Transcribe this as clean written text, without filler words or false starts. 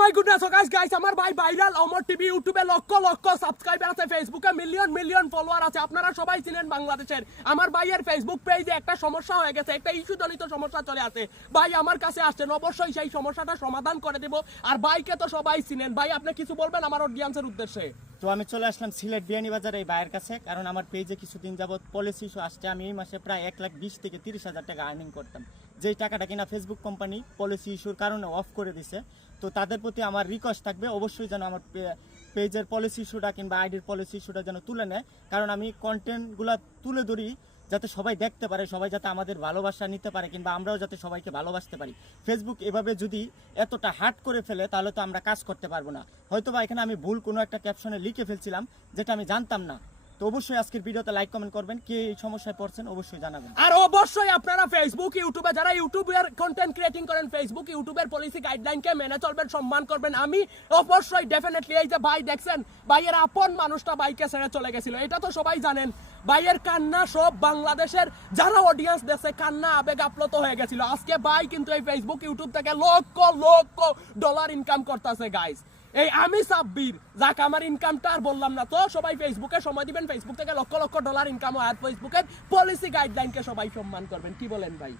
My goodness guys আমার ভাই viral অমর TV ইউটিউবে লক্ষ লক্ষ সাবস্ক্রাইবার আছে, ফেসবুকে মিলিয়ন মিলিয়ন ফলোয়ার আছে। আপনারা সবাই চিনেন বাংলাদেশের। আমার ভাইয়ের ফেসবুক পেজে একটা সমস্যা হয়ে গেছে, একটা ইস্যু জনিত সমস্যা চলে আসে। ভাই আমার কাছে আসছেন, অবশ্যই সেই সমস্যাটা সমাধান করে দেব। আর ভাইকে তো সবাই চিনেন। ভাই আপনি কিছু বলবেন আমার অডিয়েন্সের উদ্দেশ্যে? তো আমি চলে আসলাম সিলেট বিয়ানীবাজার এই ভাইয়ের কাছে, কারণ আমার পেজে কিছুদিন যাবত পলিসি ইস্যু আসছে। আমি এই মাসে প্রায় 1,20,000 থেকে 30,000 টাকা আর্নিং করতাম, যেই টাকাটা কিনা ফেসবুক কোম্পানি পলিসি ইস্যুর কারণে অফ করে দিছে। তো তাদের প্রতি আমার রিকোয়েস্ট থাকবে অবশ্যই যেন আমার পেজের পলিসি ইস্যুটা কিংবা আইডির পলিসি ইস্যুটা যেন তুলে নেয়, কারণ আমি কন্টেন্টগুলো তুলে ধরি যাতে সবাই দেখতে পারে, সবাই যাতে আমাদের ভালোবাসা নিতে পারে কিংবা আমরাও যাতে সবাইকে ভালোবাসতে পারি। ফেসবুক এভাবে যদি এতটা হার্ড করে ফেলে তাহলে তো আমরা কাজ করতে পারবো না। হয়তো বা এখানে আমি ভুল কোনো একটা ক্যাপশনে লিখে ফেলছিলাম যেটা আমি জানতাম না। তো অবশ্যই আজকের ভিডিওতে লাইক কমেন্ট করবেন, কে এই সমস্যায় পড়ছেন অবশ্যই জানাবেন। আর অবশ্যই আপনারা ফেসবুক ইউটিউবে যারা ইউটিউবের কন্টেন্ট ক্রিয়েটিং করেন, ফেসবুক ইউটিউবের পলিসি গাইডলাইনকে মেনে চলবেন, সম্মান করবেন। আমি অবশ্যই ডেফিনেটলি এই যে ভাই দেখছেন, ভাইয়ের আপন মানুষটা বাইকে ছেড়ে চলে গেছিল, এটা তো সবাই জানেন। ভাইয়ের কান্না সব বাংলাদেশের যারা অডিয়েন্স দেখছে কান্না আবেগ আপ্লুত হয়ে গেছিল। আজকে ভাই কিন্তু এই ফেসবুক ইউটিউব থেকে লক্ষ লক্ষ ডলার ইনকাম করতেছে গাইস। এই আমি সাব্বির, যাক আমার ইনকামটা আর বললাম না। তো সবাই ফেসবুকে সময় দিবেন, ফেসবুক থেকে লক্ষ লক্ষ ডলার ইনকাম হয়। আর ফেসবুকের পলিসি গাইডলাইনকে সবাই সম্মান করবেন। কি বলেন ভাই?